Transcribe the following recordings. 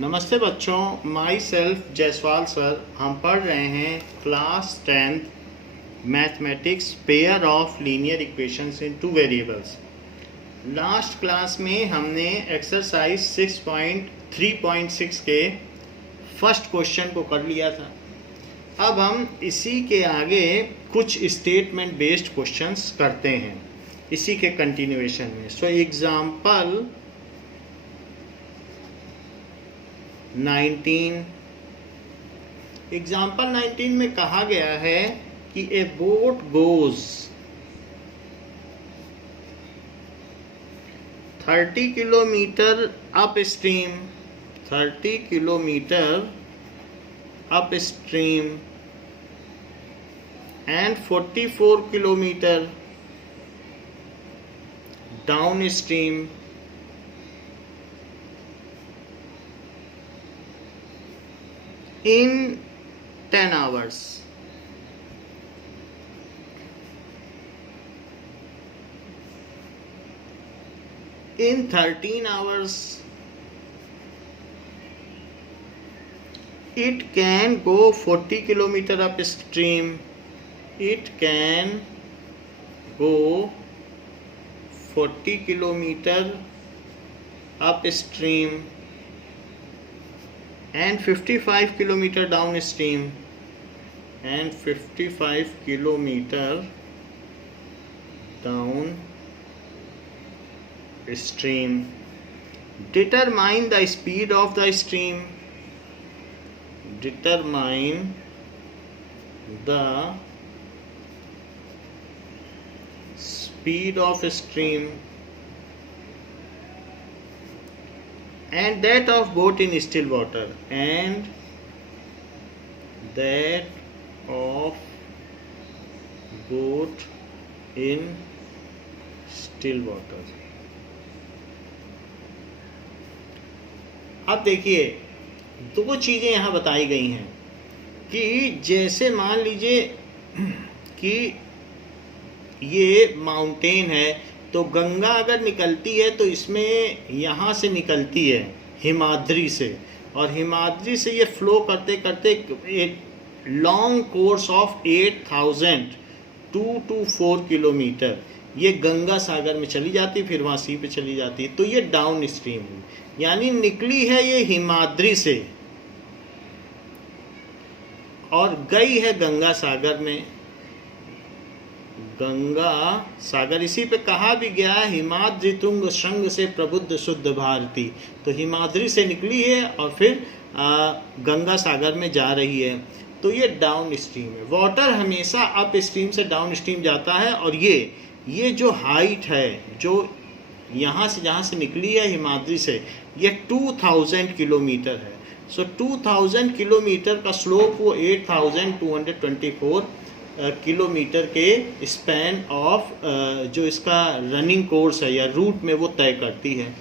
नमस्ते बच्चों, my self Jaiswal sir. हम पढ़ रहे हैं class 10th mathematics pair of linear equations in two variables. Last class में हमने एक्सरसाइज 6.3.6 के फर्स्ट क्वेश्चन को कर लिया था। अब हम इसी के आगे कुछ स्टेटमेंट बेस्ड क्वेश्चंस करते हैं इसी के कंटिन्यूएशन में। सो एग्जाम्पल 19 में कहा गया है कि ए boat goes 30 kilometre up stream and 44 kilometre down stream in 10 hours. In 13 hours, it can go 40 kilometer upstream. It can go 40 kilometer upstream and 55 kilometer downstream and 55 kilometer downstream. Determine the speed of the stream. Determine the speed of stream and that of boat in still water, and that of boat in still water. अब देखिए, दो चीजें यहाँ बताई गई हैं कि जैसे मान लीजिए कि ये माउंटेन है, तो गंगा अगर निकलती है तो इसमें यहाँ से निकलती है हिमाद्री से, और हिमाद्री से ये फ्लो करते करते एक लॉन्ग कोर्स ऑफ 8,224 किलोमीटर ये गंगा सागर में चली जाती है, फिर वहाँ सी पे चली जाती है। तो ये डाउन स्ट्रीम है, यानी निकली है ये हिमाद्री से और गई है गंगा सागर में। गंगा सागर, इसी पे कहा भी गया है हिमाद्रि तुंग संग से प्रबुद्ध शुद्ध भारती। तो हिमाद्री से निकली है और फिर गंगा सागर में जा रही है, तो ये डाउन स्ट्रीम है। वाटर हमेशा अप स्ट्रीम से डाउन स्ट्रीम जाता है, और ये जो हाइट है जो यहाँ से जहाँ से निकली है हिमाद्री से, ये 2000 किलोमीटर है। सो 2000 किलोमीटर का स्लोप वो 8224 किलोमीटर के स्पैन ऑफ जो इसका रनिंग कोर्स है या रूट में वो तय करती है।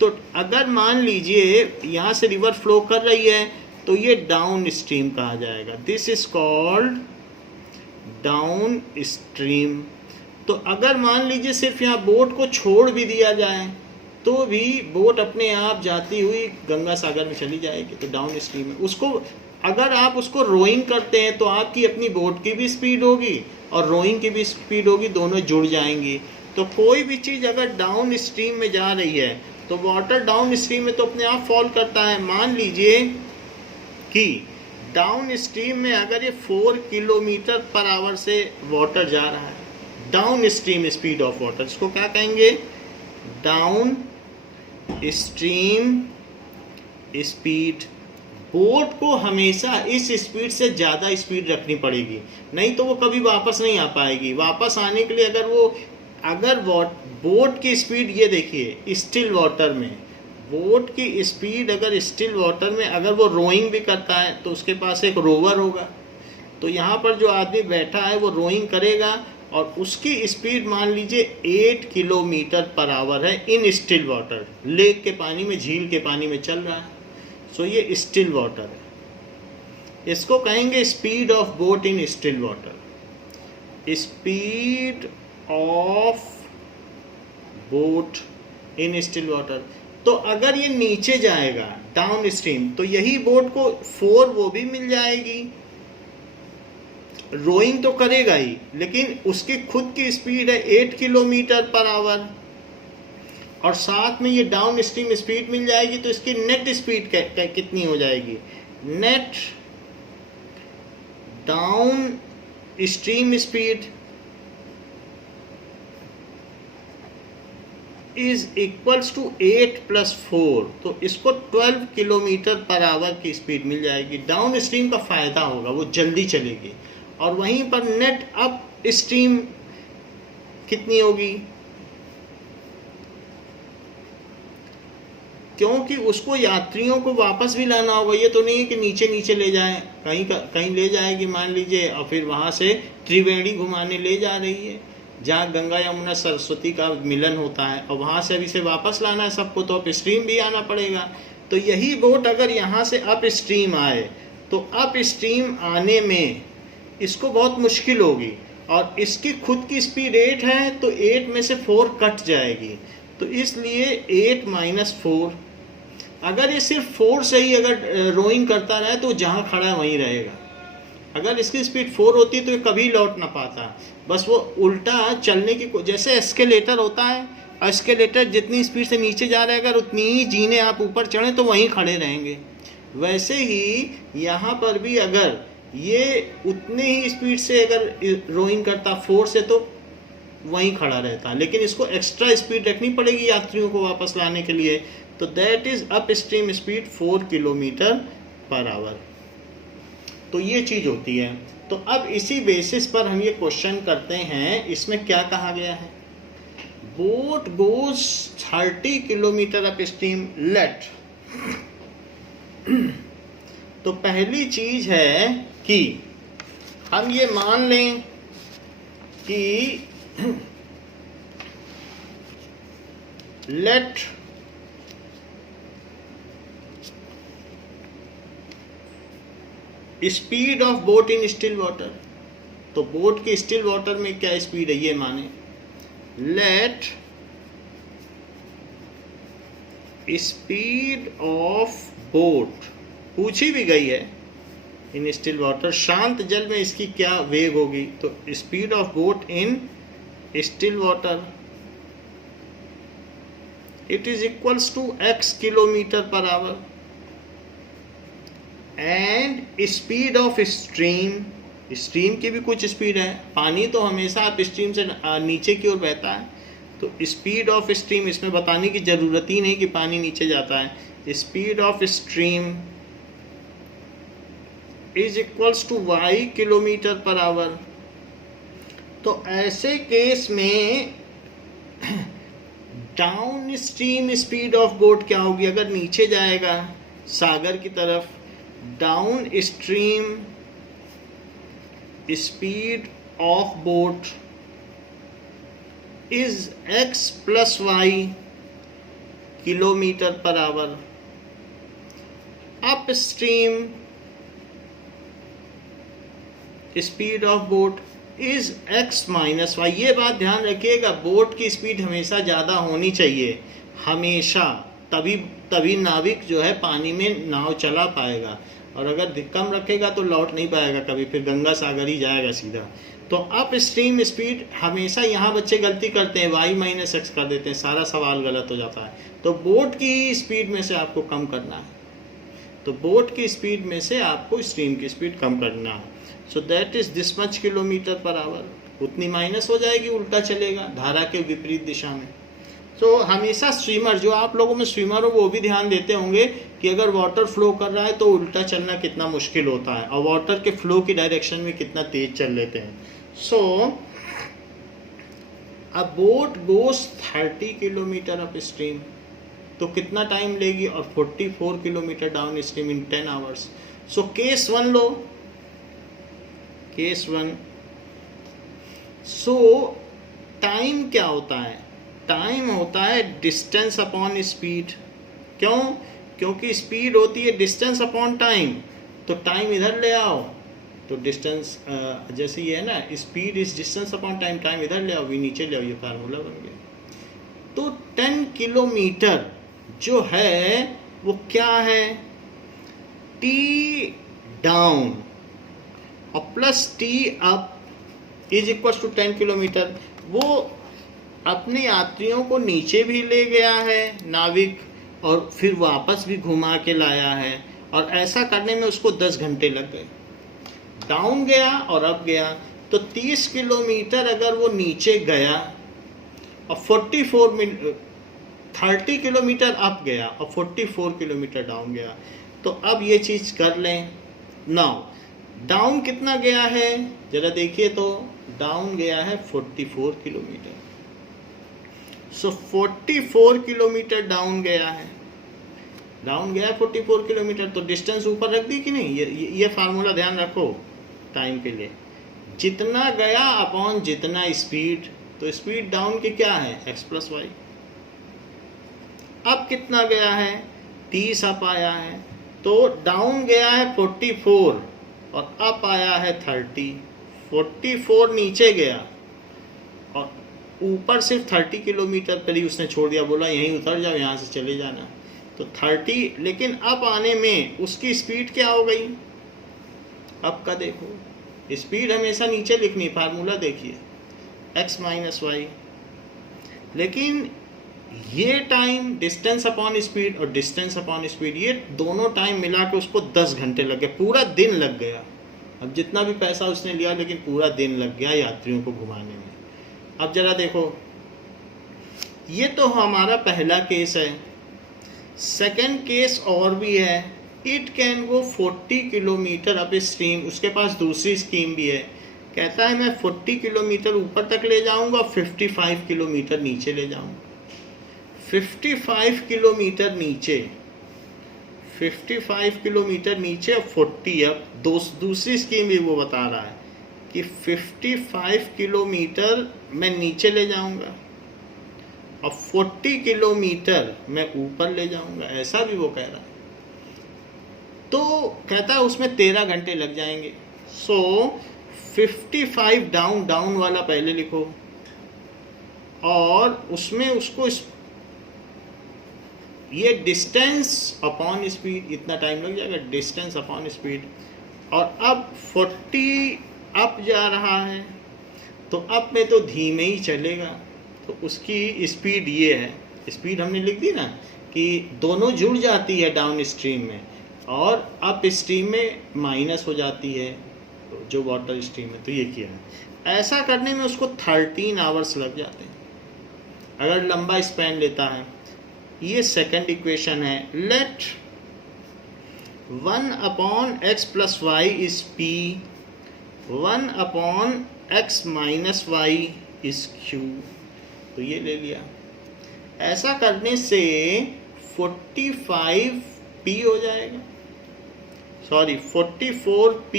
तो अगर मान लीजिए यहाँ से रिवर फ्लो कर रही है तो ये डाउन स्ट्रीम कहा जाएगा। This is called down stream. तो अगर मान लीजिए सिर्फ यहाँ बोट को छोड़ भी दिया जाए तो भी बोट अपने आप जाती हुई गंगा सागर में चली जाएगी, तो डाउन स्ट्रीम है। उसको अगर आप उसको रोइंग करते हैं तो आपकी अपनी बोट की भी स्पीड होगी और रोइंग की भी स्पीड होगी, दोनों जुड़ जाएंगी। तो कोई भी चीज़ अगर डाउन स्ट्रीम में जा रही है तो वाटर डाउन स्ट्रीम में तो अपने आप फॉल करता है। मान लीजिए कि डाउन स्ट्रीम में अगर ये 4 किलोमीटर पर आवर से वाटर जा रहा है, down stream speed of water, इसको क्या कहेंगे? Down stream speed. बोट को हमेशा इस स्पीड से ज़्यादा स्पीड रखनी पड़ेगी, नहीं तो वो कभी वापस नहीं आ पाएगी। वापस आने के लिए अगर बोट की स्पीड, ये देखिए स्टिल वाटर में बोट की स्पीड, अगर स्टिल वाटर में अगर वो रोइंग भी करता है तो उसके पास एक रोवर होगा। तो यहाँ पर जो आदमी बैठा है वो रोइंग करेगा और उसकी स्पीड मान लीजिए 8 किलोमीटर पर आवर है इन स्टिल वाटर। लेक के पानी में, झील के पानी में चल रहा है। सो ये स्टिल वाटर है, इसको कहेंगे speed of boat in still water. Speed of boat in still water. तो अगर ये नीचे जाएगा डाउन स्ट्रीम तो यही बोट को 4 वो भी मिल जाएगी, रोइंग तो करेगा ही, लेकिन उसकी खुद की स्पीड है 8 किलोमीटर पर आवर और साथ में ये डाउन स्ट्रीम स्पीड मिल जाएगी। तो इसकी नेट स्पीड कितनी हो जाएगी? Net down stream speed is equals to 8 + 4, तो इसको 12 किलोमीटर पर आवर की स्पीड मिल जाएगी। डाउन स्ट्रीम का फ़ायदा होगा, वो जल्दी चलेगी। और वहीं पर नेट अप स्ट्रीम कितनी होगी? क्योंकि उसको यात्रियों को वापस भी लाना होगा, ये तो नहीं है कि नीचे नीचे ले जाए, कहीं ले जाएगी मान लीजिए, और फिर वहाँ से त्रिवेणी घुमाने ले जा रही है जहाँ गंगा यमुना सरस्वती का मिलन होता है, और वहाँ से अभी से वापस लाना है सबको, तो अप स्ट्रीम भी आना पड़ेगा। तो यही बोट अगर यहाँ से अप स्ट्रीम आए तो अप स्ट्रीम आने में इसको बहुत मुश्किल होगी, और इसकी खुद की स्पीड 8 है तो 8 में से 4 कट जाएगी, तो इसलिए 8 - 4। अगर ये सिर्फ 4 से ही अगर रोइंग करता रहे तो जहाँ खड़ा है वहीं रहेगा। अगर इसकी स्पीड 4 होती तो ये कभी लौट ना पाता, बस वो उल्टा चलने की, जैसे एस्केलेटर होता है, एस्केलेटर जितनी स्पीड से नीचे जा रहा है अगर उतनी ही जीने आप ऊपर चढ़ें तो वहीं खड़े रहेंगे। वैसे ही यहाँ पर भी अगर ये उतने ही स्पीड से अगर रोइंग करता 4 से तो वहीं खड़ा रहता, लेकिन इसको एक्स्ट्रा स्पीड रखनी पड़ेगी यात्रियों को वापस लाने के लिए। तो that is up stream speed 4 kilometre per hour. तो ये चीज़ होती है। तो अब इसी बेसिस पर हम ये क्वेश्चन करते हैं, इसमें क्या कहा गया है? Boat goes 30 kilometre up stream, late. तो पहली चीज है कि हम ये मान लें कि let speed of boat in still water, तो बोट के स्टिल वाटर में क्या स्पीड है ये माने। लेट स्पीड ऑफ बोट पूछी भी गई है इन स्टिल वाटर, शांत जल में इसकी क्या वेग होगी, तो speed of boat in still water it is equals to x kilometre per hour, and speed of stream, stream की भी कुछ स्पीड है, पानी तो हमेशा अप स्ट्रीम से नीचे की ओर बहता है, तो स्पीड ऑफ स्ट्रीम इसमें बताने की जरूरत ही नहीं कि पानी नीचे जाता है। Speed of stream is equals to y kilometre per hour. तो ऐसे केस में down stream speed of boat क्या होगी? अगर नीचे जाएगा सागर की तरफ, down stream speed of boat is x + y kilometre per hour. Up stream speed of boat is x - y। ये बात ध्यान रखिएगा, बोट की स्पीड हमेशा ज़्यादा होनी चाहिए, हमेशा, तभी नाविक जो है पानी में नाव चला पाएगा, और अगर कम रखेगा तो लौट नहीं पाएगा कभी, फिर गंगा सागर ही जाएगा सीधा। तो अप स्ट्रीम स्पीड हमेशा, यहाँ बच्चे गलती करते हैं y - x कर देते हैं, सारा सवाल गलत हो जाता है। तो बोट की स्पीड में से आपको कम करना है, तो बोट की स्पीड में से आपको स्ट्रीम की स्पीड कम करना है। So that is this much kilometre per our, उतनी माइनस हो जाएगी, उल्टा चलेगा धारा के विपरीत दिशा में। तो हमेशा स्विमर, जो आप लोगों में स्विमर हो वो भी ध्यान देते होंगे कि अगर वाटर फ्लो कर रहा है तो उल्टा चलना कितना मुश्किल होता है, और वाटर के फ्लो की डायरेक्शन में कितना तेज चल लेते हैं। So a boat goes 30 kilometre up stream, तो कितना टाइम लेगी, और 44 kilometre downstream in 10 hours. So case 1 लो, केस 1। सो टाइम क्या होता है? टाइम होता है डिस्टेंस अपॉन स्पीड। क्यों? क्योंकि स्पीड होती है डिस्टेंस अपॉन टाइम, तो टाइम इधर ले आओ, तो डिस्टेंस जैसे ये है ना, speed is distance upon time, time इधर ले आओ, वी नीचे ले आओ, ये फार्मूला बन गया। तो 10 किलोमीटर जो है वो क्या है, टी डाउन और plus T up is equal to 10 kilometre. वो अपने यात्रियों को नीचे भी ले गया है नाविक, और फिर वापस भी घुमा के लाया है, और ऐसा करने में उसको 10 घंटे लग गए। डाउन गया और अप गया, तो 30 किलोमीटर अगर वो नीचे गया और 30 किलोमीटर अप गया और 44 किलोमीटर डाउन गया, तो अब ये चीज़ कर लें। नाउ डाउन कितना गया है जरा देखिए, तो डाउन गया है 44 किलोमीटर। सो 44 किलोमीटर डाउन गया है, 44 किलोमीटर। तो डिस्टेंस ऊपर रख दी कि नहीं, ये फार्मूला ध्यान रखो टाइम के लिए, जितना गया अपॉन जितना स्पीड। तो स्पीड डाउन की क्या है, x प्लस वाई। अब कितना गया है, 30 अप आया है, तो डाउन गया है 44 और अप आया है 30। 44 नीचे गया और ऊपर सिर्फ 30 किलोमीटर पर ही उसने छोड़ दिया, बोला यहीं उतर जाओ, यहाँ से चले जाना। तो 30, लेकिन अप आने में उसकी स्पीड क्या हो गई, अब का देखो, स्पीड हमेशा नीचे लिखनी, फार्मूला देखिए x माइनस वाई। लेकिन ये टाइम डिस्टेंस अपॉन स्पीड और डिस्टेंस अपॉन स्पीड, ये दोनों टाइम मिला के उसको 10 घंटे लग गए, पूरा दिन लग गया। अब जितना भी पैसा उसने लिया, लेकिन पूरा दिन लग गया यात्रियों को घुमाने में। अब जरा देखो, ये तो हमारा पहला केस है। सेकंड केस और भी है, it can go 40 kilometre up stream. उसके पास दूसरी स्कीम भी है, कहता है मैं 40 किलोमीटर ऊपर तक ले जाऊंगा, 55 किलोमीटर नीचे ले जाऊंगा। 55 किलोमीटर नीचे, 55 किलोमीटर नीचे और 40 अप। दूसरी स्कीम भी वो बता रहा है कि 55 किलोमीटर मैं नीचे ले जाऊंगा और 40 किलोमीटर मैं ऊपर ले जाऊंगा, ऐसा भी वो कह रहा है। तो कहता है उसमें 13 घंटे लग जाएंगे। सो 55 डाउन, डाउन वाला पहले लिखो, और उसमें उसको ये डिस्टेंस अपॉन स्पीड, इतना टाइम लग जाएगा, डिस्टेंस अपॉन स्पीड। और अब 40 अप जा रहा है, तो अप में तो धीमे ही चलेगा, तो उसकी स्पीड ये है। स्पीड हमने लिख दी ना कि दोनों जुड़ जाती है डाउन स्ट्रीम में, और अप स्ट्रीम में माइनस हो जाती है जो वाटर स्ट्रीम है। तो ये किया है, ऐसा करने में उसको 13 आवर्स लग जाते हैं अगर लंबा स्पैन लेता है। ये सेकंड इक्वेशन है। Let 1 upon x plus Y is p, 1 upon x minus Y is q। तो ये ले लिया। ऐसा करने से 45p हो जाएगा, सॉरी 44p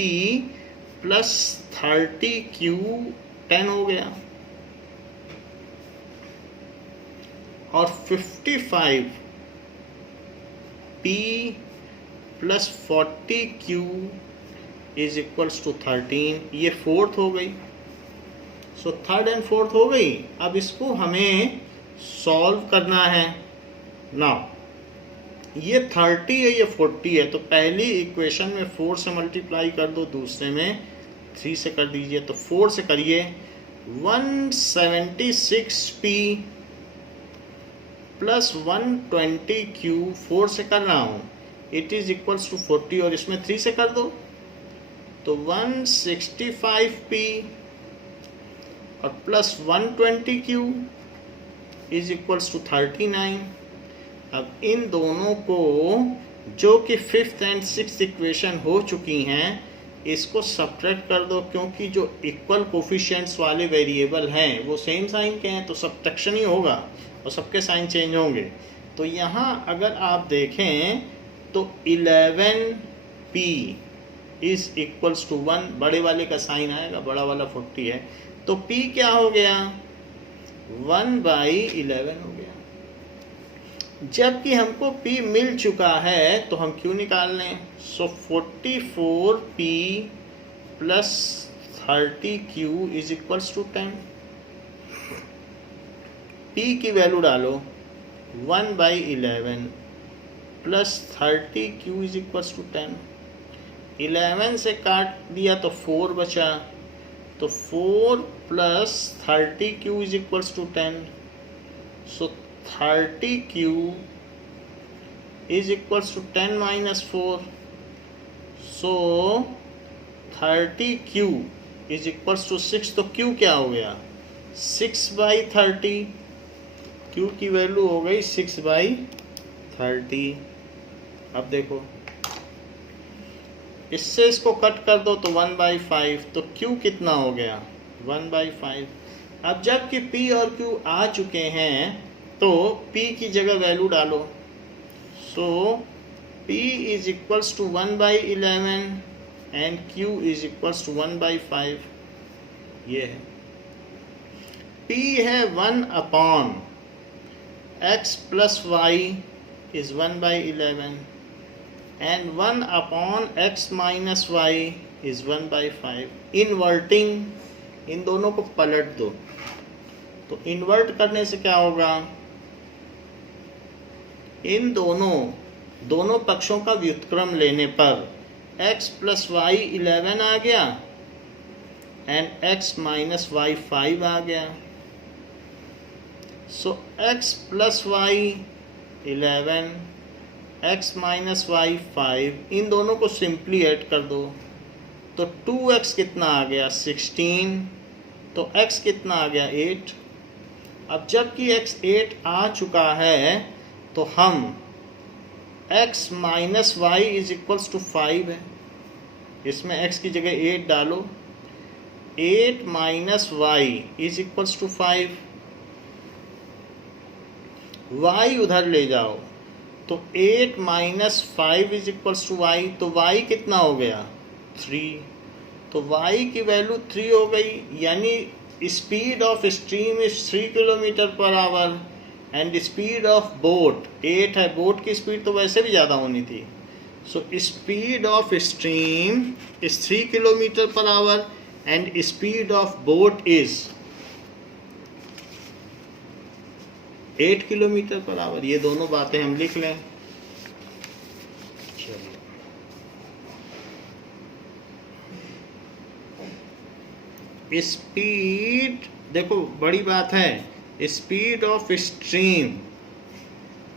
प्लस 30q 10 हो गया, और 55p plus 40q is equals to 13। ये फोर्थ हो गई। सो थर्ड एंड फोर्थ हो गई। अब इसको हमें सॉल्व करना है। नाउ ये 30 है, ये 40 है, तो पहली इक्वेशन में 4 से मल्टीप्लाई कर दो, दूसरे में 3 से कर दीजिए। तो 4 से करिए, 176p प्लस 120q, 4 से कर रहा हूँ, इट इज इक्वल्स टू 40, और इसमें 3 से कर दो तो 165p और plus 120q is equals to 39। अब इन दोनों को, जो कि 5th एंड 6th इक्वेशन हो चुकी हैं, इसको सब्ट्रैक्ट कर दो, क्योंकि जो इक्वल कोफिशिएंट्स वाले वेरिएबल हैं वो सेम साइन के हैं, तो सब्ट्रैक्शन ही होगा और सबके साइन चेंज होंगे। तो यहाँ अगर आप देखें तो 11p इज इक्वल्स टू 1, बड़े वाले का साइन आएगा, बड़ा वाला 40 है, तो p क्या हो गया, 1/11 हो गया। जबकि हमको p मिल चुका है तो हम q निकाल लें। So 44p plus 30q is equals to 10। p की वैल्यू डालो, 1/11 plus 30 Q is equals to 10। 11 से काट दिया तो 4 बचा, तो 4 plus 30 Q is equals to 10। So 30 Q is equals to 10 minus 4। So 30 Q is equals to 6। तो क्यू क्या हो गया? 6/30। क्यू की वैल्यू हो गई 6/30। अब देखो, इससे इसको कट कर दो तो 1/5। तो Q कितना हो गया? 1/5। अब जबकि P और Q आ चुके हैं तो P की जगह वैल्यू डालो। So P is equals to 1/11 and Q is equals to 1/5। ये है P है 1/x plus y is 1/11 and 1/x minus y is 1/5। Inverting इन दोनों को पलट दो। तो इन्वर्ट करने से क्या होगा? इन दोनों पक्षों का व्युत्क्रम लेने पर x प्लस वाई 11 आ गया एंड x माइनस वाई 5 आ गया। So x plus Y 11 x minus Y 5, इन दोनों को सिंपली ऐड कर दो तो 2x कितना आ गया? 16। तो x कितना आ गया? 8। अब जबकि x 8 आ चुका है तो हम x minus Y is equals to 5 है, इसमें x की जगह 8 डालो। 8 minus Y is equals to 5। y उधर ले जाओ तो 8 minus 5 is equals to Y. तो y कितना हो गया? 3। तो y की वैल्यू 3 हो गई, यानी speed of stream is 3 kilometre per hour and speed of boat 8 है। बोट की स्पीड तो वैसे भी ज़्यादा होनी थी। So speed of stream is 3 kilometre per hour and speed of boat is 8 kilometre per our. ये दोनों बातें हम लिख लें। चलिए, स्पीड देखो बड़ी बात है। Speed of stream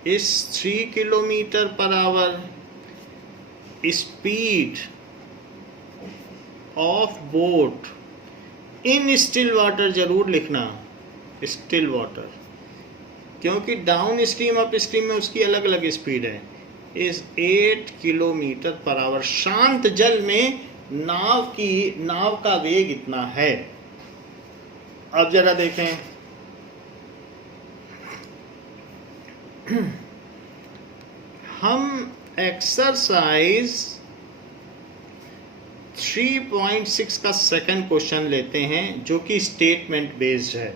is 3 kilometre per our. Speed of boat in still water जरूर लिखना, स्टिल वाटर, क्योंकि डाउन स्ट्रीम अप स्ट्रीम में उसकी अलग अलग स्पीड है, इज 8 किलोमीटर पर आवर। शांत जल में नाव का वेग इतना है। अब जरा देखें, हम एक्सरसाइज 3.6 का सेकंड क्वेश्चन लेते हैं जो कि स्टेटमेंट बेस्ड है।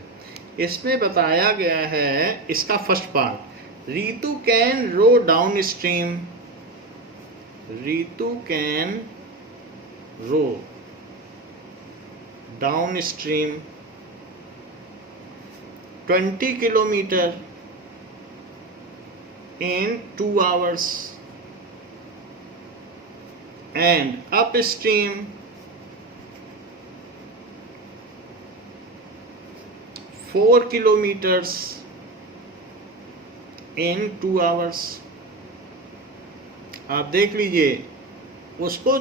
इसमें बताया गया है, इसका first part, Ritu can row downstream. Ritu can row downstream 20 kilometre in 2 hours and upstream 4 kilometers in 2 hours। आप देख लीजिए, उसको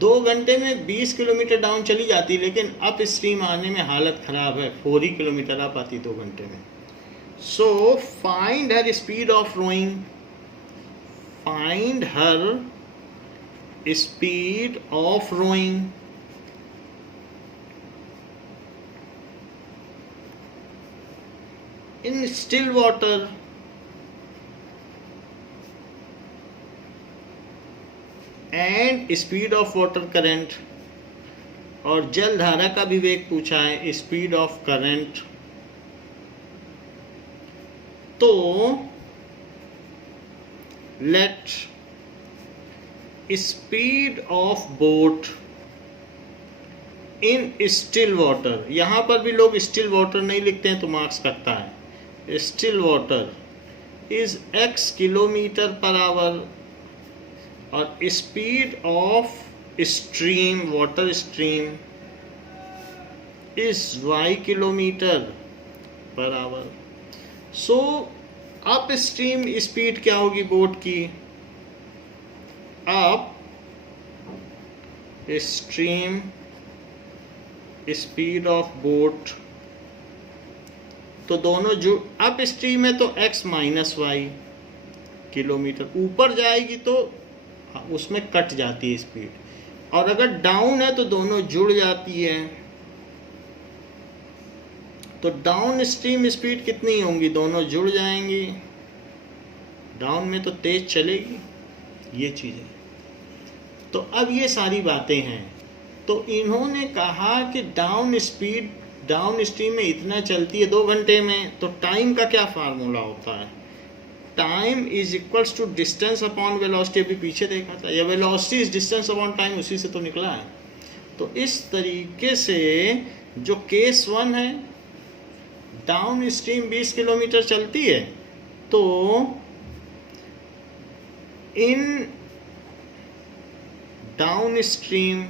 2 घंटे में 20 किलोमीटर डाउन चली जाती, लेकिन अप स्ट्रीम आने में हालत ख़राब है, 4 ही किलोमीटर आ पाती 2 घंटे में। So find her speed of rowing. Find her speed of rowing. In still water and speed of water current, और जल धारा का भी वेग पूछा है, स्पीड ऑफ करंट। तो let speed of boat in still water, यहां पर भी लोग स्टिल वाटर नहीं लिखते हैं तो मार्क्स कटता है। Still water is x kilometre per hour और speed of stream, water stream is y kilometre per hour. So up stream speed क्या होगी बोट की? Up stream speed of boat, तो दोनों जो अप स्ट्रीम है तो x माइनस वाई किलोमीटर, ऊपर जाएगी तो उसमें कट जाती है स्पीड, और अगर डाउन है तो दोनों जुड़ जाती है। तो डाउन स्ट्रीम स्पीड कितनी होंगी? दोनों जुड़ जाएंगी, डाउन में तो तेज चलेगी, ये चीज़ें। तो अब ये सारी बातें हैं। तो इन्होंने कहा कि डाउन स्पीड डाउन स्ट्रीम में इतना चलती है 2 घंटे में, तो टाइम का क्या फार्मूला होता है? Time is equals to distance upon velocity. अभी पीछे देखा था, या velocity is distance upon time, उसी से तो निकला है। तो इस तरीके से जो केस 1 है, डाउन स्ट्रीम 20 किलोमीटर चलती है, तो इन डाउन स्ट्रीम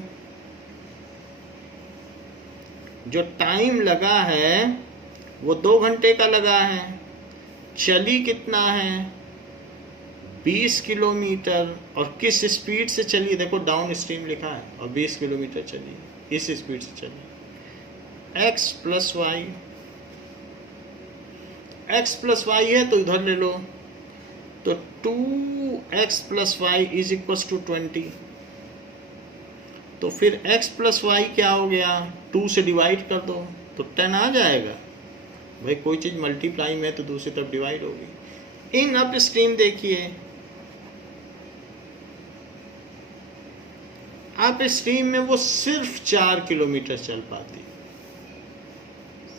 जो टाइम लगा है वो 2 घंटे का लगा है। चली कितना है? 20 किलोमीटर। और किस स्पीड से चली? देखो डाउन स्ट्रीम लिखा है और 20 किलोमीटर चली, इस स्पीड से चली। x plus Y, x plus Y है तो इधर ले लो, तो 2x plus Y is equal to 20। तो फिर x प्लस वाई क्या हो गया? 2 से डिवाइड कर दो तो 10 आ जाएगा। भाई कोई चीज़ मल्टीप्लाई में तो दूसरी तरफ डिवाइड होगी। इन अप स्ट्रीम देखिए, अप स्ट्रीम में वो सिर्फ 4 किलोमीटर चल पाती,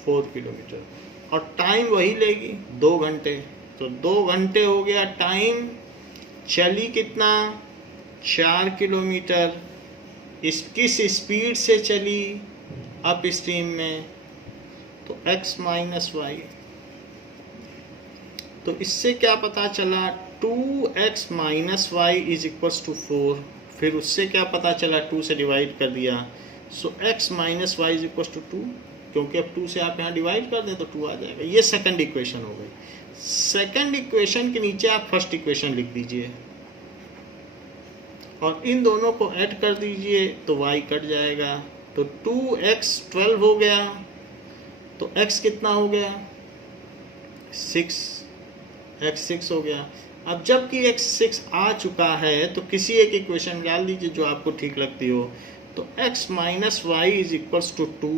4 किलोमीटर, और टाइम वही लेगी 2 घंटे। तो 2 घंटे हो गया टाइम। चली कितना? 4 किलोमीटर। किस स्पीड से चली अप स्ट्रीम में? तो x माइनस वाई। तो इससे क्या पता चला? 2x minus Y is equals to 4। फिर उससे क्या पता चला? 2 से डिवाइड कर दिया, so x minus Y is equals to 2, क्योंकि अब 2 से आप यहाँ डिवाइड कर दें तो 2 आ जाएगा। ये सेकंड इक्वेशन हो गई। सेकंड इक्वेशन के नीचे आप फर्स्ट इक्वेशन लिख दीजिए और इन दोनों को ऐड कर दीजिए तो y कट जाएगा। तो 2x 12 हो गया, तो x कितना हो गया? 6, x 6 हो गया। अब जबकि x 6 आ चुका है तो किसी एक इक्वेशन डाल दीजिए जो आपको ठीक लगती हो। तो x minus Y is equals to 2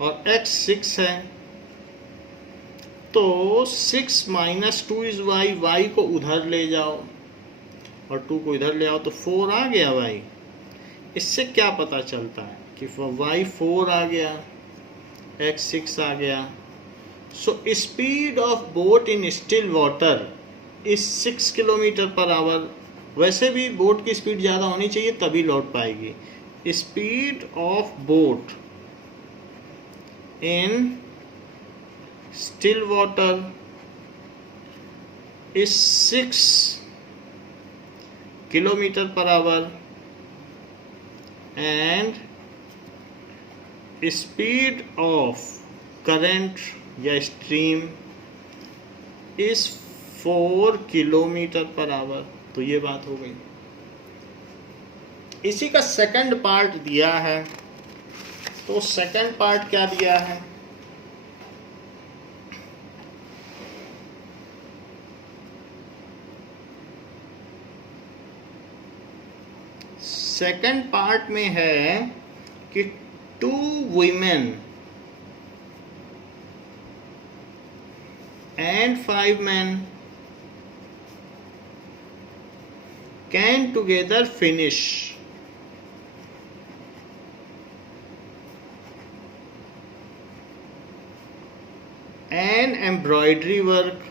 और x 6 है, तो 6 माइनस 2 इज y, y को उधर ले जाओ और 2 को इधर ले आओ तो 4 आ गया y। इससे क्या पता चलता है कि y 4 आ गया, x 6 आ गया। So speed of boat in still water is 6 kilometre per our. वैसे भी बोट की स्पीड ज़्यादा होनी चाहिए तभी लौट पाएगी। Speed of boat in still water is 6 kilometre per hour and speed of current या stream is 4 kilometre per hour. तो ये बात हो गई। इसी का सेकंड पार्ट दिया है। तो सेकंड पार्ट क्या दिया है? सेकंड पार्ट में है कि 2 women and 5 men can together finish an embroidery work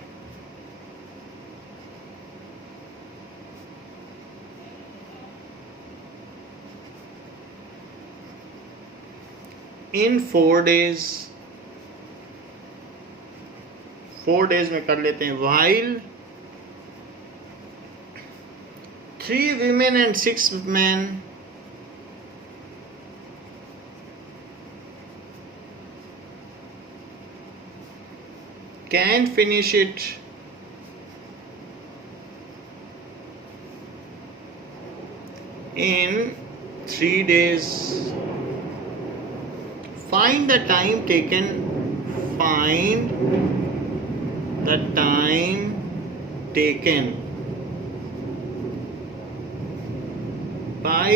in 4 days 4 days में कर लेते हैं। while 3 women and 6 men can finish it in 3 days. Find the time taken. Find the time taken by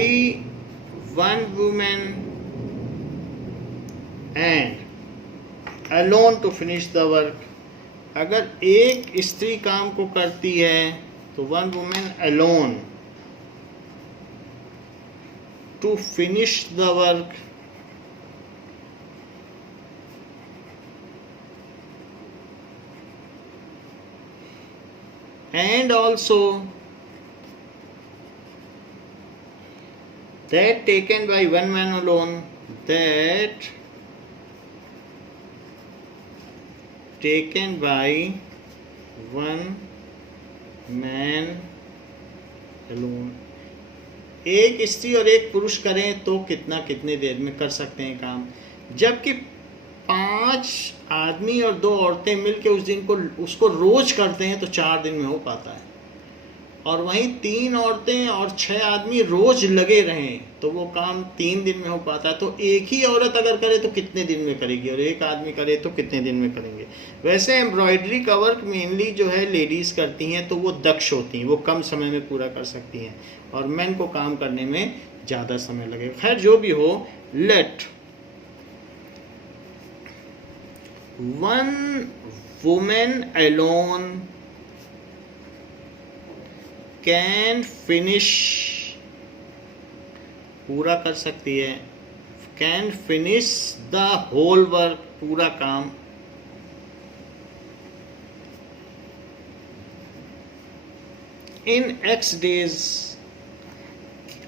one woman and alone to finish the work. अगर एक स्त्री काम को करती है तो one women alone to finish the work, and also that taken by one man alone, that taken by one man alone. एक स्त्री और एक पुरुष करें तो कितने देर में कर सकते हैं काम, जबकि 5 आदमी और 2 औरतें मिलकर उस दिन को उसको रोज करते हैं तो 4 दिन में हो पाता है। और वहीं 3 औरतें और 6 आदमी रोज लगे रहें तो वो काम 3 दिन में हो पाता है। तो एक ही औरत अगर करे तो कितने दिन में करेगी, और एक आदमी करे तो कितने दिन में करेंगे। वैसे एम्ब्रॉयडरी का वर्क मेनली जो है लेडीज करती हैं, तो वो दक्ष होती हैं, वो कम समय में पूरा कर सकती हैं, और मेन को काम करने में ज़्यादा समय लगेगा। खैर जो भी हो, late one woman alone can finish, पूरा कर सकती है, can finish the whole work, पूरा काम, in X days।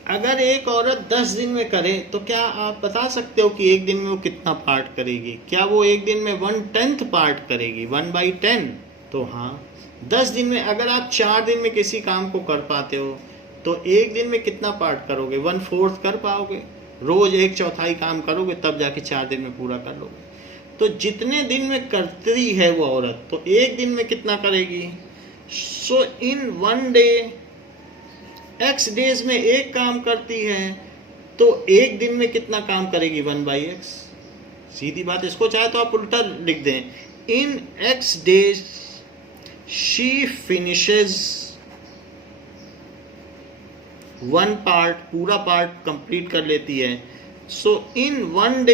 अगर एक औरत 10 दिन में करे तो क्या आप बता सकते हो कि एक दिन में वो कितना पार्ट करेगी? क्या वो एक दिन में 1/10 पार्ट करेगी, 1/10? तो हाँ, 10 दिन में अगर आप 4 दिन में किसी काम को कर पाते हो तो एक दिन में कितना पार्ट करोगे? 1/4 कर पाओगे। रोज 1/4 काम करोगे तब जाके 4 दिन में पूरा कर लोगे। तो जितने दिन में करती है वो औरत, तो एक दिन में कितना करेगी? सो इन 1 डे, X डेज में एक काम करती है तो एक दिन में कितना काम करेगी? 1/X। सीधी बात, इसको चाहे तो आप उल्टा लिख दें, इन X days she finishes 1 part, पूरा पार्ट कंप्लीट कर लेती है। सो इन 1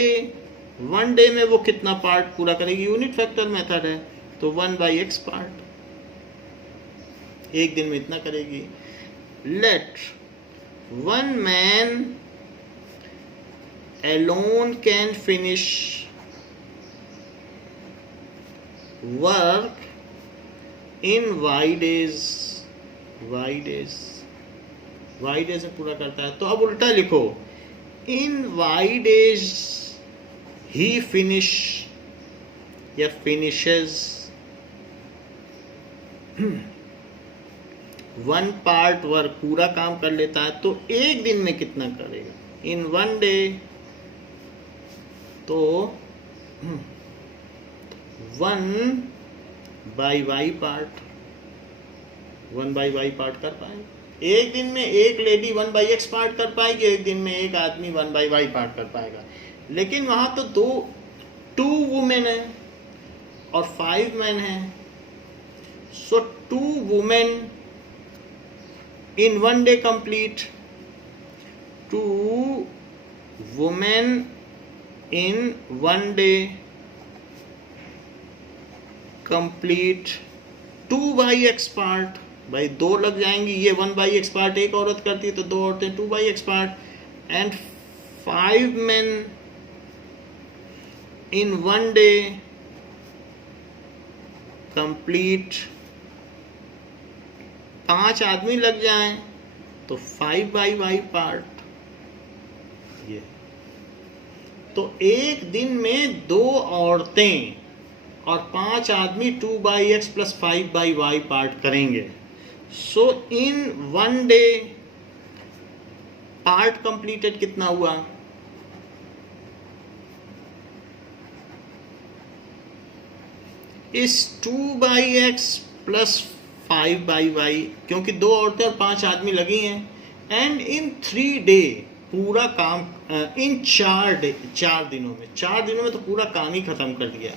डे में वो कितना पार्ट पूरा करेगी? यूनिट फैक्टर मेथड है तो 1/X पार्ट, एक दिन में इतना करेगी। Let one man alone can finish work in Y days। Y days में पूरा करता है। तो अब उल्टा लिखो, in Y days he finish या finishes 1 पार्ट वर्क, पूरा काम कर लेता है। तो एक दिन में कितना करेगा? इन 1 डे तो 1/Y पार्ट, 1/Y पार्ट कर पाएगा। एक दिन में एक लेडी 1/X पार्ट कर पाएगी, एक दिन में एक आदमी 1/Y पार्ट कर पाएगा। लेकिन वहां तो 2 वुमेन है और 5 मैन है। सो 2 women in 1 day complete, 2 women in 1 day complete 2/X part. भाई 2 लग जाएंगी, ये 1/X पार्ट एक औरत करती है तो 2 औरतें 2/X part. And 5 men in 1 day complete, 5 आदमी लग जाएं तो 5/Y पार्ट। ये तो एक दिन में 2 औरतें और 5 आदमी 2/x प्लस 5/y पार्ट करेंगे। सो इन 1 डे पार्ट कंप्लीटेड कितना हुआ? इस 2/x प्लस 5/y, क्योंकि 2 औरतें और 5 आदमी लगी हैं, एंड इन 3 डे पूरा काम, इन 4 दिनों में तो पूरा काम ही खत्म कर दिया।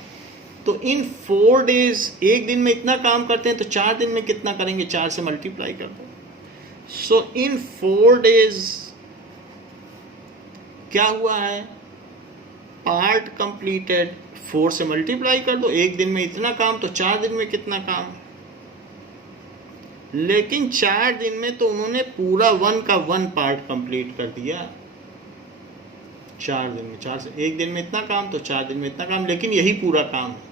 तो इन 4 डेज, एक दिन में इतना काम करते हैं तो 4 दिन में कितना करेंगे? 4 से मल्टीप्लाई कर दो। सो इन 4 डेज क्या हुआ है? पार्ट कंप्लीटेड, 4 से मल्टीप्लाई कर दो, एक दिन में इतना काम तो 4 दिन में कितना काम। लेकिन 4 दिन में तो उन्होंने पूरा 1 का 1 पार्ट कंप्लीट कर दिया। 4 दिन में, 4 से एक दिन में इतना काम तो 4 दिन में इतना काम, लेकिन यही पूरा काम है।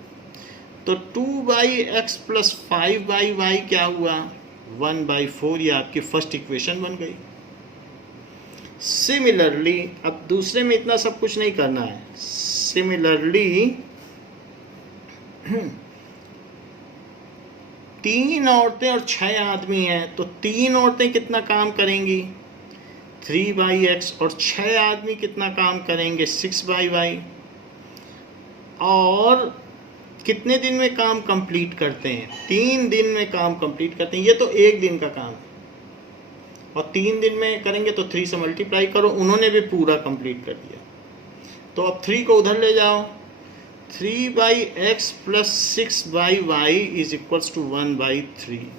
तो 2/x प्लस 5/y क्या हुआ? 1/4। ये आपकी फर्स्ट इक्वेशन बन गई। सिमिलरली, अब दूसरे में इतना सब कुछ नहीं करना है। सिमिलरली 3 औरतें और 6 आदमी हैं, तो 3 औरतें कितना काम करेंगी? 3/x, और 6 आदमी कितना काम करेंगे? 6/y। और कितने दिन में काम कंप्लीट करते हैं? 3 दिन में काम कंप्लीट करते हैं। ये तो एक दिन का काम है, और 3 दिन में करेंगे तो 3 से मल्टीप्लाई करो, उन्होंने भी पूरा कंप्लीट कर दिया। तो अब 3 को उधर ले जाओ, 3/x plus 6/y is equals to 1/3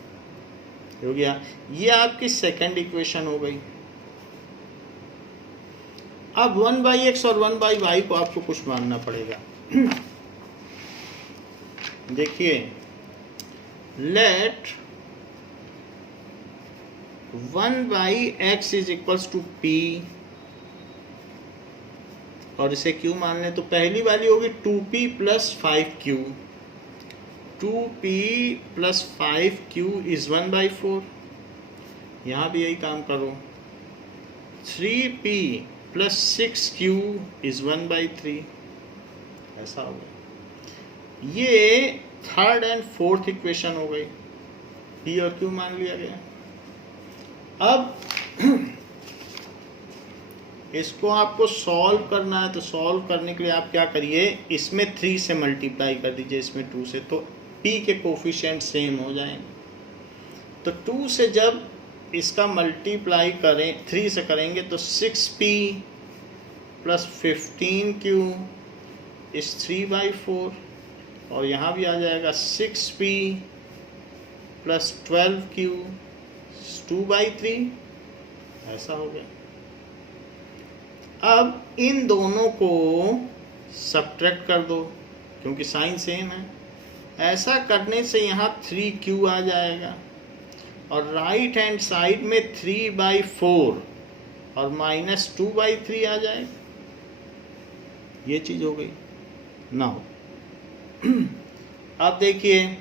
हो गया। ये आपकी सेकंड इक्वेशन हो गई। अब 1/x और 1/y को आपको कुछ मानना पड़ेगा। देखिए, let 1/x is equals to p, और इसे q मान लें, तो पहली वाली होगी 2p plus 5q। 2p plus 5q is 1/4। यहाँ भी यही काम करो। 3p plus 6q is 1/3। ऐसा हो गया। ये थर्ड एंड फोर्थ इक्वेशन हो गई। p और q मान लिया गया। अब इसको आपको सॉल्व करना है, तो सॉल्व करने के लिए आप क्या करिए, इसमें 3 से मल्टीप्लाई कर दीजिए, इसमें 2 से, तो p के कोफिशिएंट सेम हो जाएंगे। तो 2 से जब इसका मल्टीप्लाई करें, 3 से करेंगे, तो 6p प्लस 15q इज 3/4, और यहाँ भी आ जाएगा 6p प्लस 12q 2/3। ऐसा हो गया। अब इन दोनों को सब्ट्रैक्ट कर दो, क्योंकि साइन सेम है। ऐसा करने से यहाँ 3q आ जाएगा, और राइट हैंड साइड में 3/4 और माइनस 2/3 आ जाएगा। ये चीज़ हो गई। नाउ अब देखिए,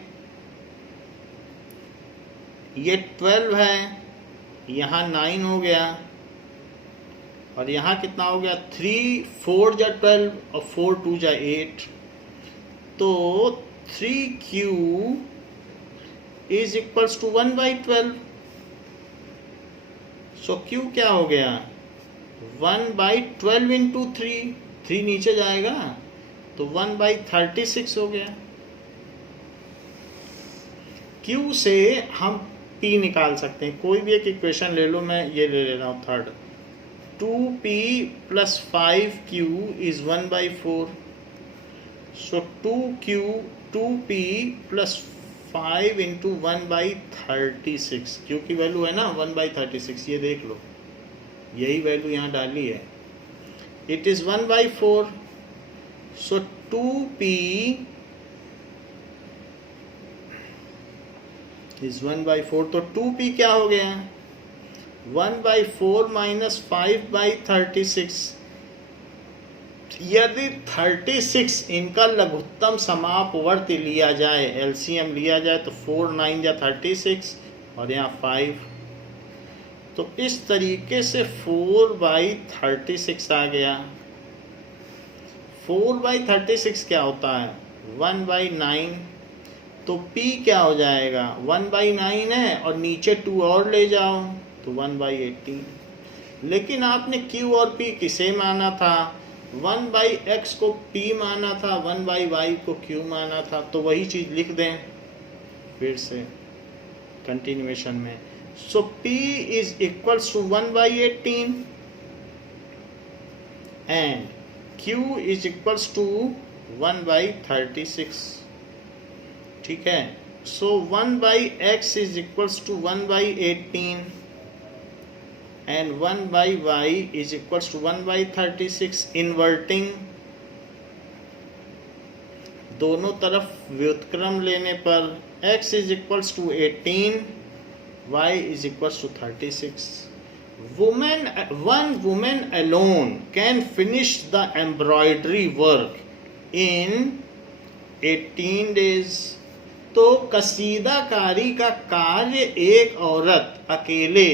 ये 12 है, यहाँ 9 हो गया, और यहाँ कितना हो गया? 3 4 जा 12 और 4 2 जा 8। तो 3q is equals to 1/12। So q क्या हो गया? 1/12 इंटू 3 नीचे जाएगा, तो 1/36 हो गया। q से हम p निकाल सकते हैं। कोई भी एक इक्वेशन ले लो, मैं ये ले रहा हूँ third. 2p plus 5q is 1/4। So 2p plus 5 into 1/36, q की वैल्यू है ना 1/36, ये देख लो, यही वैल्यू यहाँ डाली है। It is 1/4। So 2p is 1/4। तो 2p क्या हो गया? 1/4 माइनस 5/36। यदि 36 इनका लघुत्तम समापवर्ती लिया जाए, एलसीएम लिया जाए, तो 4 9 जा 36, और यहाँ 5। तो इस तरीके से 4/36 आ गया। 4/36 क्या होता है? 1/9, तो P क्या हो जाएगा, 1/9 है और नीचे 2 और ले जाओ तो 1/18। लेकिन आपने Q और P किसे माना था, 1/x को P माना था, 1/y को Q माना था, तो वही चीज़ लिख दें फिर से कंटिन्यूएशन में। So P is equals to 1/18 and Q is equals to 1/36। ठीक है, so 1/x is equals to 1/18 and 1/y is equals to 1/36। Inverting दोनों तरफ व्युत्क्रम लेने पर x is equals to 18, y is equals to 36। One woman alone can finish the embroidery work in 18 days। तो कसीदाकारी का कार्य एक औरत अकेले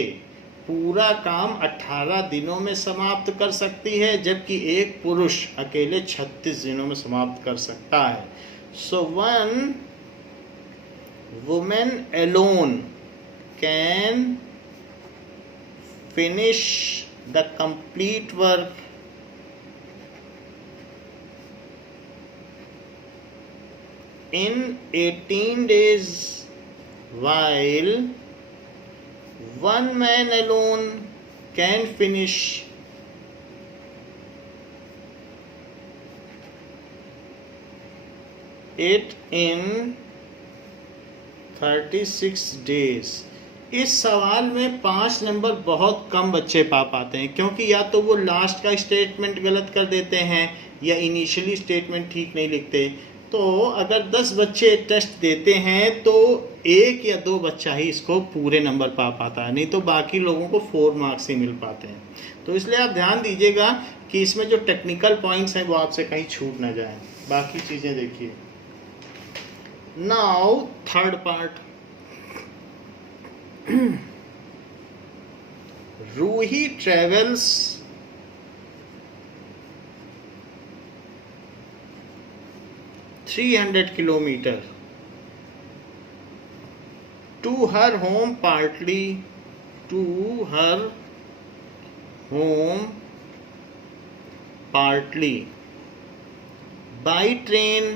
पूरा काम 18 दिनों में समाप्त कर सकती है, जबकि एक पुरुष अकेले 36 दिनों में समाप्त कर सकता है। So one women alone can finish the complete work in 18 days, while one man alone can finish it in 36 days। इस सवाल में 5 नंबर बहुत कम बच्चे पा पाते हैं, क्योंकि या तो वो लास्ट का स्टेटमेंट गलत कर देते हैं या इनिशियली स्टेटमेंट ठीक नहीं लिखते। तो अगर 10 बच्चे टेस्ट देते हैं तो 1 या 2 बच्चा ही इसको पूरे नंबर पा पाता है, नहीं तो बाकी लोगों को 4 मार्क्स ही मिल पाते हैं। तो इसलिए आप ध्यान दीजिएगा कि इसमें जो टेक्निकल पॉइंट्स हैं वो आपसे कहीं छूट ना जाए। बाकी चीज़ें देखिए। Now third part, Ruhi travels 300 kilometer to her home, partly to her home partly by train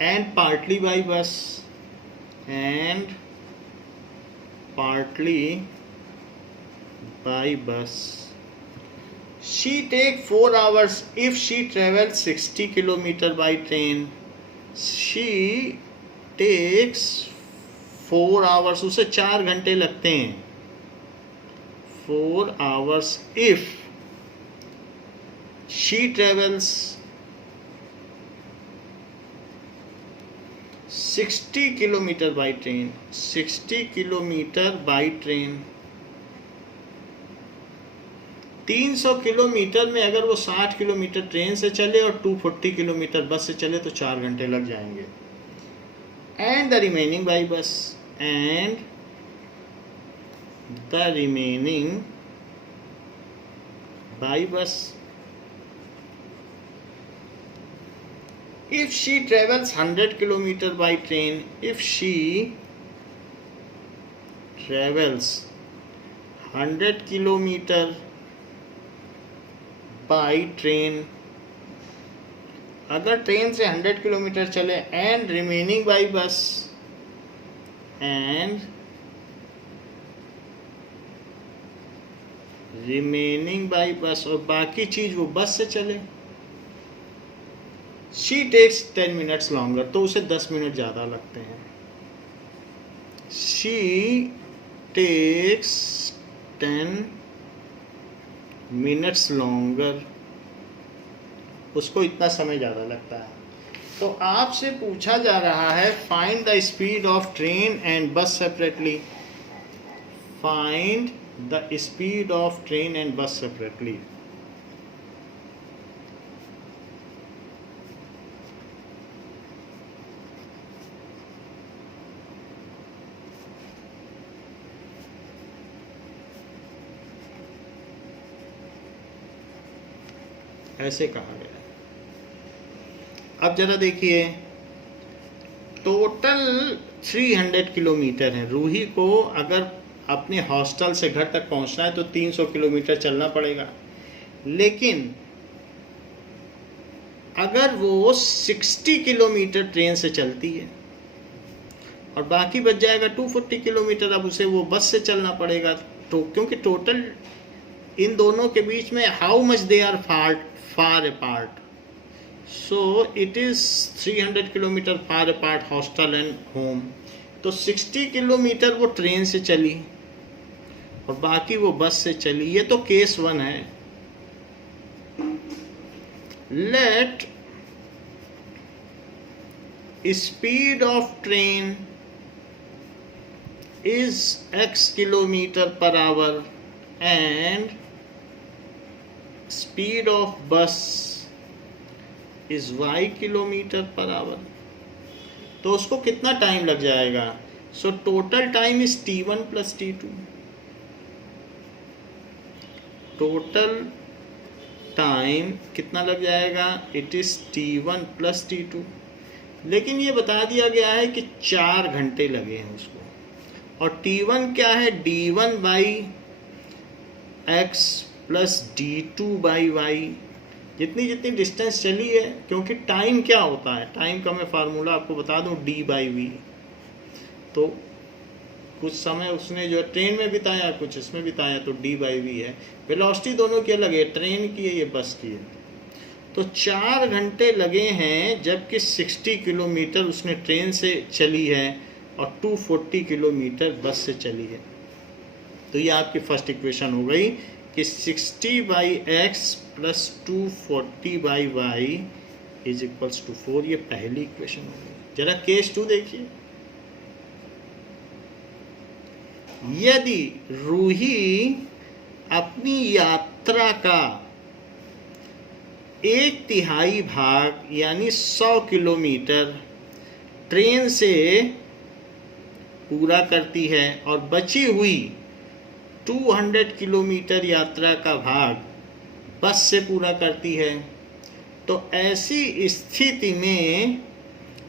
and partly by bus and partly by bus। She take 4 hours if she travels 60 kilometer by train। She takes 4 hours, उसे 4 घंटे लगते हैं। 4 hours if she travels 60 kilometer by train। 60 kilometer by train, 300 kilometre में अगर वो 60 kilometre train से चले और 240 किलोमीटर बस से चले तो 4 घंटे लग जाएंगे। And the remaining by bus, and the remaining by bus. If she travels 100 kilometre by train, if she travels 100 kilometre by train, अगर ट्रेन से 100 किलोमीटर चले, and remaining by bus, and remaining by bus, और बाकी चीज वो बस से चले। शी टेक्स 10 मिनट्स लॉन्गर, तो उसे 10 मिनट ज़्यादा लगते हैं। शी टेक्स 10 मिनट्स लॉन्गर, उसको इतना समय ज़्यादा लगता है। तो आपसे पूछा जा रहा है find the speed of train and bus separately. Find the speed of train and bus separately. ऐसे कहा गया। अब जरा देखिए, टोटल 300 किलोमीटर है। रूही को अगर अपने हॉस्टल से घर तक पहुंचना है तो 300 किलोमीटर चलना पड़ेगा, लेकिन अगर वो 60 किलोमीटर ट्रेन से चलती है और बाकी बच जाएगा 240 किलोमीटर, अब उसे वो बस से चलना पड़ेगा। तो क्योंकि टोटल इन दोनों के बीच में how much they are far apart, so it is 300 kilometre far apart hostel and home. तो 60 किलोमीटर वो ट्रेन से चली और बाकी वो बस से चली। ये तो केस 1 है। Let speed of train is x kilometer per hour and speed of bus is y kilometer per hour। तो उसको कितना टाइम लग जाएगा? So total time is t1 plus t2। Total time कितना लग जाएगा? It is t1 plus t2। लेकिन ये बता दिया गया है कि 4 घंटे लगे हैं उसको। और t1 क्या है? d1 by X plus d2 by Y. जितनी जितनी डिस्टेंस चली है, क्योंकि टाइम क्या होता है, टाइम का मैं फार्मूला आपको बता दूं, d बाई वी। तो कुछ समय उसने जो ट्रेन में बिताया, कुछ इसमें बिताया, तो d बाई वी है। वेलोसिटी दोनों की अलग है, ट्रेन की है, ये बस की है। तो 4 घंटे लगे हैं, जबकि 60 किलोमीटर उसने ट्रेन से चली है और 240 किलोमीटर बस से चली है। तो ये आपकी फर्स्ट इक्वेशन हो गई कि 60 by X plus 240 by Y is equals to 4। ये पहली इक्वेशन हो गई। जरा केस 2 देखिए। यदि रूही अपनी यात्रा का 1/3 भाग यानी 100 किलोमीटर ट्रेन से पूरा करती है और बची हुई 200 किलोमीटर यात्रा का भाग बस से पूरा करती है, तो ऐसी स्थिति में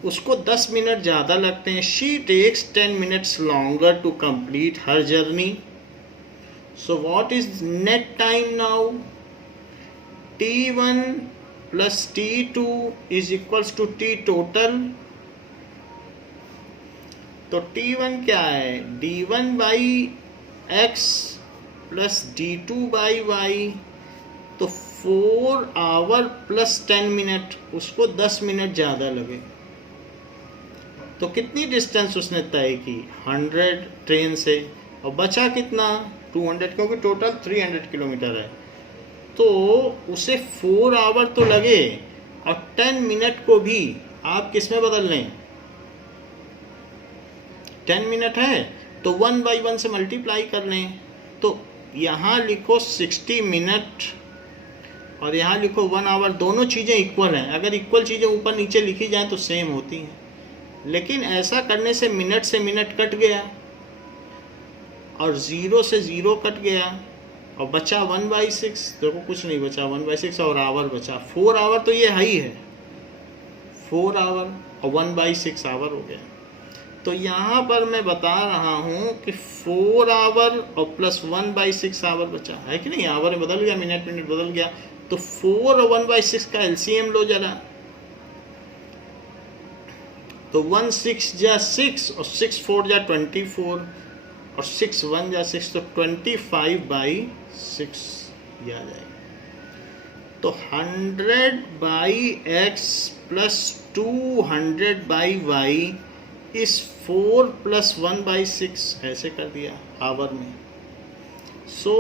उसको 10 मिनट ज़्यादा लगते हैं। She takes 10 minutes longer to complete her journey. So what is net time now? t1 plus t2 is equals to t total. तो t1 क्या है? d1 by X plus d2 by Y. तो 4 our plus 10 minute, उसको 10 minute ज़्यादा लगे। तो कितनी distance उसने तय की? 100 ट्रेन से, और बचा कितना? 200, क्योंकि टोटल 300 किलोमीटर है। तो उसे 4 आवर तो लगे, और 10 मिनट को भी आप किस में बदल लें? 10 मिनट है तो 1/1 से मल्टीप्लाई कर लें। तो यहाँ लिखो 60 मिनट और यहाँ लिखो 1 आवर। दोनों चीज़ें इक्वल हैं। अगर इक्वल चीज़ें ऊपर नीचे लिखी जाएं तो सेम होती हैं, लेकिन ऐसा करने से मिनट कट गया और 0 से 0 कट गया और बचा 1/6। देखो कुछ नहीं बचा, 1/6 और आवर बचा 4 आवर। तो ये हाई है 4 आवर और 1/6 आवर हो गया। तो यहाँ पर मैं बता रहा हूँ कि 4 आवर और प्लस 1/6 आवर बचा है कि नहीं? आवर में बदल गया, मिनट बदल गया। तो 4 और 1/6 का एलसीएम लो जरा। तो 1 6 जा 6 और 6 4 जा 24 और 6 1 जा 6, तो 25/6 ये आ जाएगा। तो 100/x प्लस 200/y इस 4 प्लस 1/6 ऐसे कर दिया आवर में। सो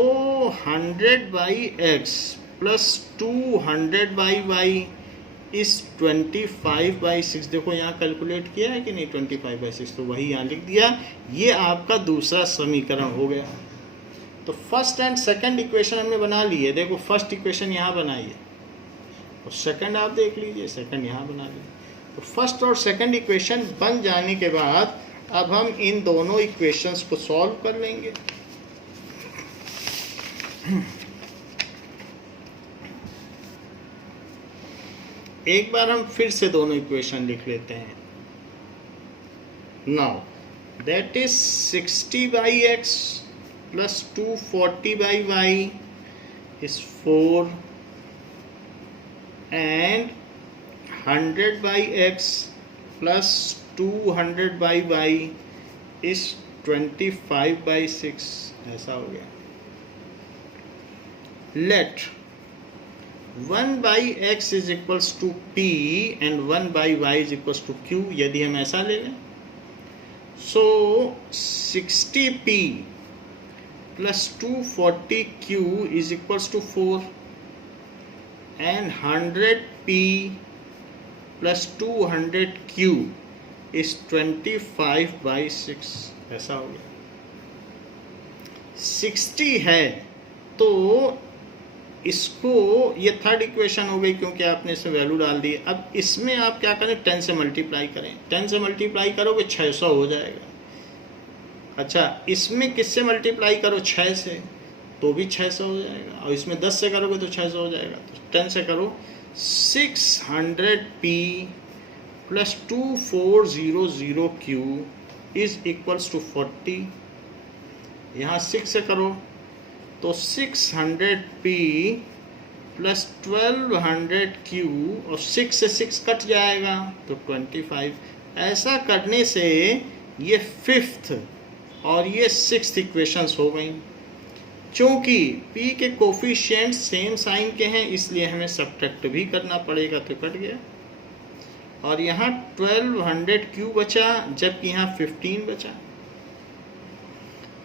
100/x प्लस 200/y इस 25/6। देखो यहाँ कैलकुलेट किया है कि नहीं? 25/6, तो वही यहाँ लिख दिया। ये आपका दूसरा समीकरण हो गया। तो फर्स्ट एंड सेकंड इक्वेशन हमने बना ली है। देखो फर्स्ट इक्वेशन यहाँ बनाई है और सेकंड आप देख लीजिए, सेकंड यहाँ बना लीजिए। तो फर्स्ट और सेकंड इक्वेशन बन जाने के बाद अब हम इन दोनों इक्वेशंस को सॉल्व कर लेंगे। एक बार हम फिर से दोनों इक्वेशन लिख लेते हैं। Now that is 60/x plus 240/y is 4 and 100/x plus 200/y is 25/6। ऐसा हो गया। Let 1/x is equals to p and 1/y is equals to q। यदि हम ऐसा ले लें, so 60p plus 240q is equals to 4 and 100p plus 200q is 25/6। ऐसा हो गया। 60 है तो इसको, ये थर्ड इक्वेशन हो गई क्योंकि आपने इसमें वैल्यू डाल दी। अब इसमें आप क्या करें, 10 से मल्टीप्लाई करें। 10 से मल्टीप्लाई करोगे 600 हो जाएगा। अच्छा, इसमें किससे मल्टीप्लाई करो, 6 से, तो भी 600 हो जाएगा। और इसमें 10 से करोगे तो 600 हो जाएगा। तो 10 से करो, 600p plus 2400q is equals to 40। यहाँ 6 से करो तो 600p प्लस 1200q और 6 से 6 कट जाएगा तो 25। ऐसा करने से ये फिफ्थ और ये सिक्स्थ इक्वेशंस हो गई। चूँकि p के कोफिशिएंट सेम साइन के हैं इसलिए हमें सब्ट्रैक्ट भी करना पड़ेगा, तो कट गया। और यहाँ 1200q बचा जबकि यहाँ 15 बचा।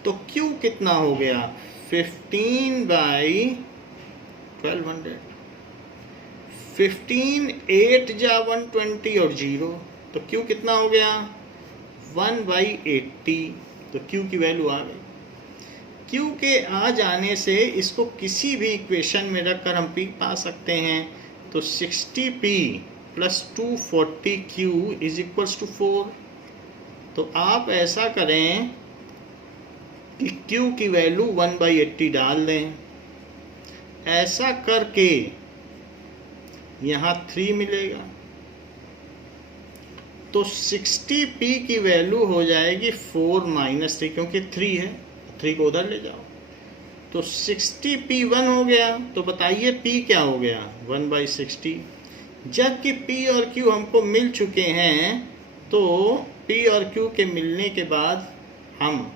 तो q कितना हो गया, 15/1200। 15 8 जा 120 और 0, तो q कितना हो गया, 1/80। तो q की वैल्यू आ गई। q के आ जाने से इसको किसी भी इक्वेशन में रखकर हम p पा सकते हैं। तो 60p plus 240q is equals to 4। तो आप ऐसा करें कि q की वैल्यू 1/80 डाल दें। ऐसा करके यहाँ 3 मिलेगा। तो 60p की वैल्यू हो जाएगी 4 - 3, क्योंकि 3 है, 3 को उधर ले जाओ। तो 60p 1 हो गया। तो बताइए p क्या हो गया, 1/60। जबकि p और q हमको मिल चुके हैं, तो p और q के मिलने के बाद हम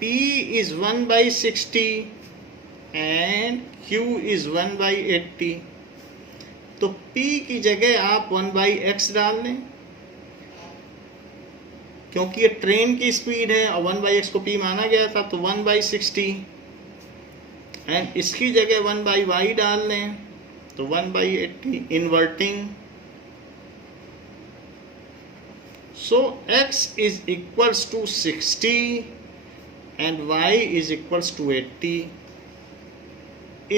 p is 1/60 and q is 1/80। तो p की जगह आप 1/x डाल लें, क्योंकि ये ट्रेन की स्पीड है और 1/x को p माना गया था, तो 1/60। एंड इसकी जगह 1/y डाल लें, तो 1/80 inverting. So x is equals to 60 and y is equals to 80.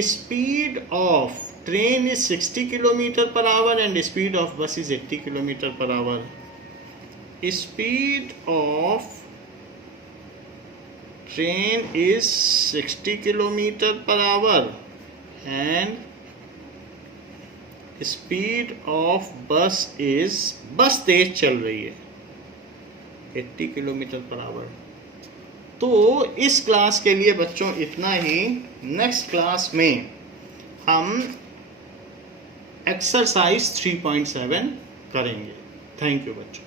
Speed of train is 60 km/h and speed of bus is 80 km/h. Speed of train is 60 km/h and speed of bus is, बस तेज चल रही है, 80 km/h। तो इस class के लिए बच्चों इतना ही। नेक्स्ट क्लास में हम एक्सरसाइज 3.7 करेंगे। थैंक यू बच्चों।